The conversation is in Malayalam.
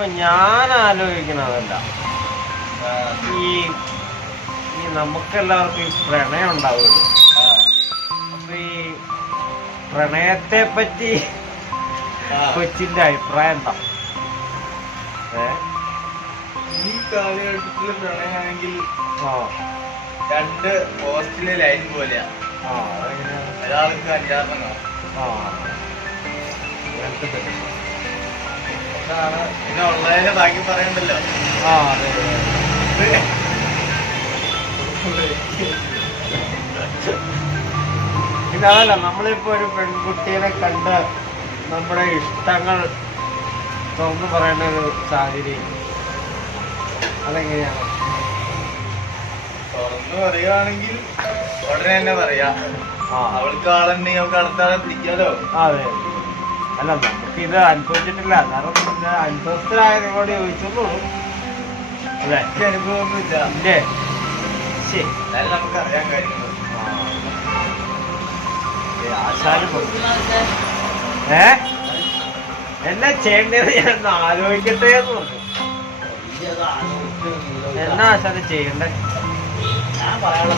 ഇപ്പൊ ഞാൻ ആലോചിക്കുന്നതല്ല. ഈ ഈ നമുക്കെല്ലാവർക്കും ഈ പ്രണയം ഉണ്ടാവുമല്ലോ. ആ, അപ്പൊ ഈ പ്രണയത്തെ പറ്റി. കൊച്ചിന്റെ അഭിപ്രായം എന്താ? ഈ കാലഘട്ടത്തിൽ പ്രണയമാണെങ്കിൽ രണ്ട് പോസ്റ്റിലെ ലൈൻ പോലെയാ. ഒരാൾക്ക് അഞ്ചാറെണ്ണം. ആ. അങ്ങനത്തെ പറ്റി. അതാണ് പിന്നെ ഉള്ളതിനെ ബാക്കി പറയണ്ടല്ലോ. ആ അതെ അതെ. പിന്നെ അതല്ല നമ്മളിപ്പോ ഒരു പെൺകുട്ടിയെ കണ്ട് നമ്മുടെ ഇഷ്ടങ്ങൾ തുറന്നു പറയുന്ന ഒരു സാഹചര്യം. അതെങ്ങനെയാണ്? തുറന്നു പറയുകയാണെങ്കിൽ ഉടനെ തന്നെ പറയാ. അവൾക്ക് ആളുണ്ടെങ്കിൽ അവൾക്ക് അടുത്ത ആളെ പിടിക്കാലോ? അതെ. അല്ല നമുക്ക് ഇത് അനുഭവിച്ചിട്ടില്ല. കാരണം ഇത് അനുഭവത്തിലായ നിങ്ങളോട് ചോദിച്ചോളൂ. അല്ലേ? എനിക്ക് അനുഭവമൊന്നുമില്ല. ഇല്ലേ? ശരി എന്നാലും നമുക്ക് അറിയാൻ കാര്യങ്ങൾ ആശാനും ഏ? എന്നാ ചെയ്യേണ്ടത് ഞാൻ ആലോചിക്കട്ടെ എന്ന് പറഞ്ഞു. എന്നാ ആശാന് ചെയ്യണ്ടേ? ഞാൻ പറയാനുള്ള